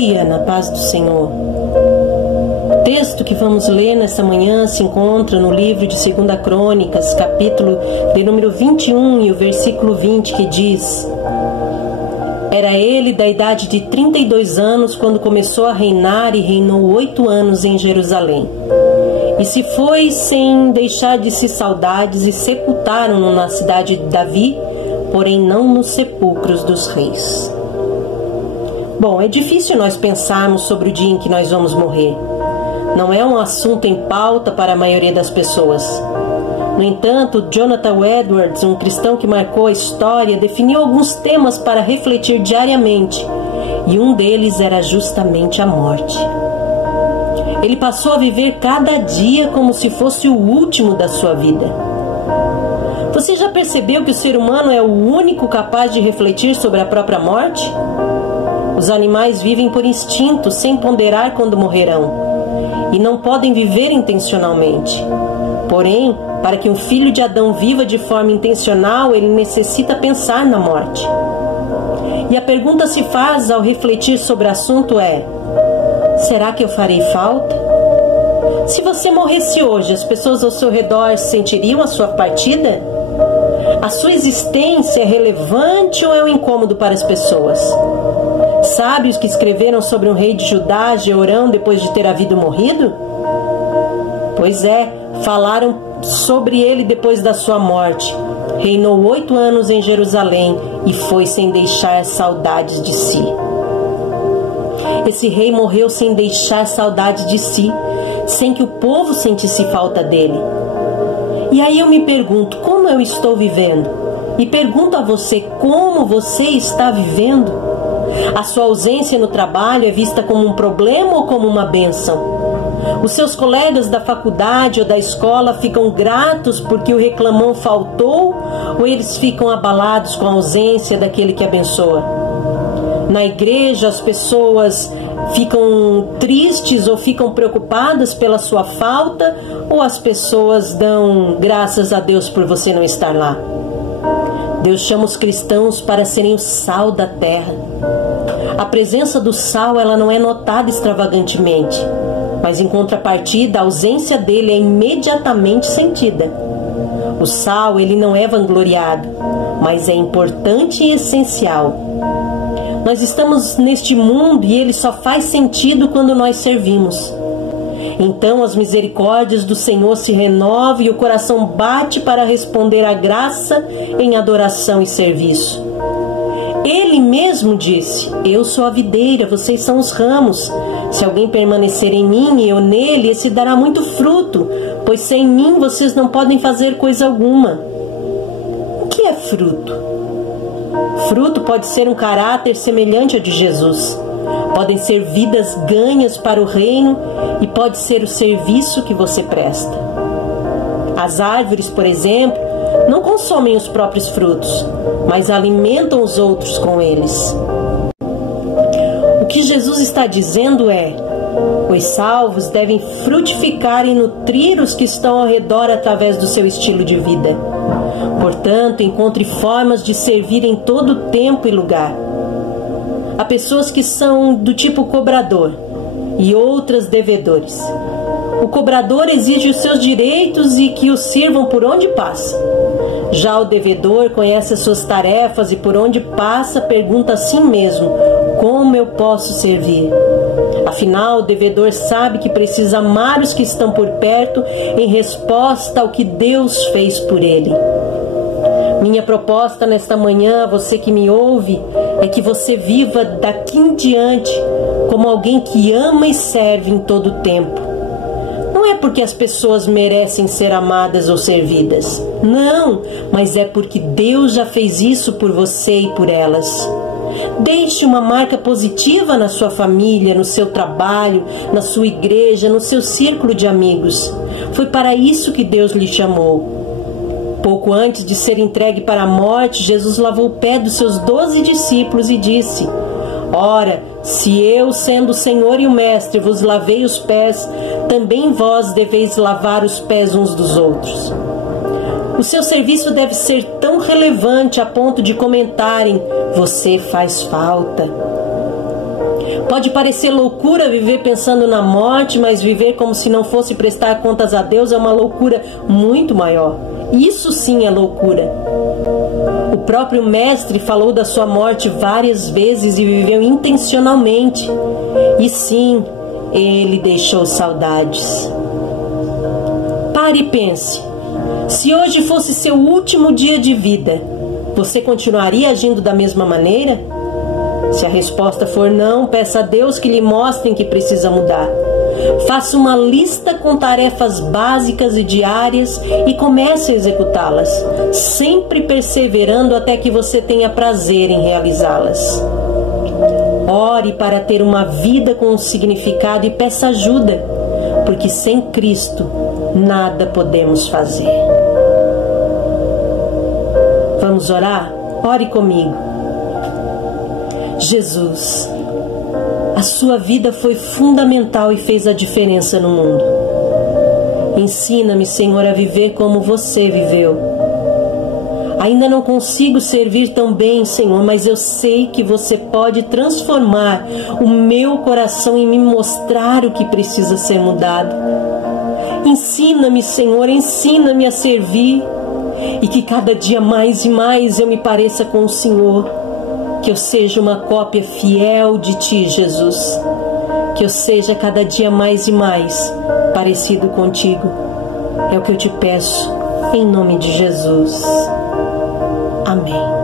Dia, na paz do Senhor. O texto que vamos ler nessa manhã se encontra no livro de 2 Crônicas, capítulo de número 21 e o versículo 20, que diz: Era ele da idade de 32 anos quando começou a reinar e reinou 8 anos em Jerusalém. E se foi sem deixar de se saudades e sepultaram-no na cidade de Davi, porém não nos sepulcros dos reis. Bom, é difícil nós pensarmos sobre o dia em que nós vamos morrer. Não é um assunto em pauta para a maioria das pessoas. No entanto, Jonathan Edwards, um cristão que marcou a história, definiu alguns temas para refletir diariamente, e um deles era justamente a morte. Ele passou a viver cada dia como se fosse o último da sua vida. Você já percebeu que o ser humano é o único capaz de refletir sobre a própria morte? Os animais vivem por instinto, sem ponderar quando morrerão, e não podem viver intencionalmente. Porém, para que um filho de Adão viva de forma intencional, ele necessita pensar na morte. E a pergunta se faz ao refletir sobre o assunto é: será que eu farei falta? Se você morresse hoje, as pessoas ao seu redor sentiriam a sua partida? A sua existência é relevante ou é um incômodo para as pessoas? Sábios que escreveram sobre um rei de Judá, Jeorão, depois de ter havido morrido? Pois é, falaram sobre ele depois da sua morte. Reinou 8 anos em Jerusalém e foi sem deixar saudades de si. Esse rei morreu sem deixar saudade de si, sem que o povo sentisse falta dele. E aí eu me pergunto, como eu estou vivendo? E pergunto a você, como você está vivendo? A sua ausência no trabalho é vista como um problema ou como uma bênção? Os seus colegas da faculdade ou da escola ficam gratos porque o reclamão faltou, ou eles ficam abalados com a ausência daquele que abençoa? Na igreja, as pessoas ficam tristes ou ficam preocupadas pela sua falta, ou as pessoas dão graças a Deus por você não estar lá? Deus chama os cristãos para serem o sal da terra. A presença do sal, ela não é notada extravagantemente, mas em contrapartida, a ausência dele é imediatamente sentida. O sal, ele não é vangloriado, mas é importante e essencial. Nós estamos neste mundo e ele só faz sentido quando nós servimos. Então as misericórdias do Senhor se renovam e o coração bate para responder à graça em adoração e serviço. Ele mesmo disse: Eu sou a videira, vocês são os ramos. Se alguém permanecer em mim e eu nele, esse dará muito fruto, pois sem mim vocês não podem fazer coisa alguma. O que é fruto? Fruto pode ser um caráter semelhante ao de Jesus. Podem ser vidas ganhas para o reino e pode ser o serviço que você presta. As árvores, por exemplo, não consomem os próprios frutos, mas alimentam os outros com eles. O que Jesus está dizendo é: os salvos devem frutificar e nutrir os que estão ao redor através do seu estilo de vida. Portanto, encontre formas de servir em todo tempo e lugar. Há pessoas que são do tipo cobrador e outras devedores. O cobrador exige os seus direitos e que o sirvam por onde passa. Já o devedor conhece as suas tarefas e por onde passa pergunta a si mesmo: como eu posso servir? Afinal, o devedor sabe que precisa amar os que estão por perto em resposta ao que Deus fez por ele. Minha proposta nesta manhã, você que me ouve, é que você viva daqui em diante como alguém que ama e serve em todo o tempo. Não é porque as pessoas merecem ser amadas ou servidas. Não, mas é porque Deus já fez isso por você e por elas. Deixe uma marca positiva na sua família, no seu trabalho, na sua igreja, no seu círculo de amigos. Foi para isso que Deus lhe chamou. Pouco antes de ser entregue para a morte, Jesus lavou o pé dos seus 12 discípulos e disse: Ora, se eu, sendo o Senhor e o Mestre, vos lavei os pés, também vós deveis lavar os pés uns dos outros. O seu serviço deve ser tão relevante a ponto de comentarem: você faz falta. Pode parecer loucura viver pensando na morte, mas viver como se não fosse prestar contas a Deus é uma loucura muito maior. Isso sim é loucura. O próprio Mestre falou da sua morte várias vezes e viveu intencionalmente. E sim, ele deixou saudades. Pare e pense. Se hoje fosse seu último dia de vida, você continuaria agindo da mesma maneira? Se a resposta for não, peça a Deus que lhe mostrem que precisa mudar. Faça uma lista com tarefas básicas e diárias e comece a executá-las, sempre perseverando até que você tenha prazer em realizá-las. Ore para ter uma vida com significado e peça ajuda, porque sem Cristo nada podemos fazer. Vamos orar? Ore comigo. Jesus, a sua vida foi fundamental e fez a diferença no mundo. Ensina-me, Senhor, a viver como você viveu. Ainda não consigo servir tão bem, Senhor, mas eu sei que você pode transformar o meu coração e me mostrar o que precisa ser mudado. Ensina-me, Senhor, ensina-me a servir e que cada dia mais e mais eu me pareça com o Senhor. Que eu seja uma cópia fiel de Ti, Jesus. Que eu seja cada dia mais e mais parecido contigo. É o que eu te peço, em nome de Jesus. Amém.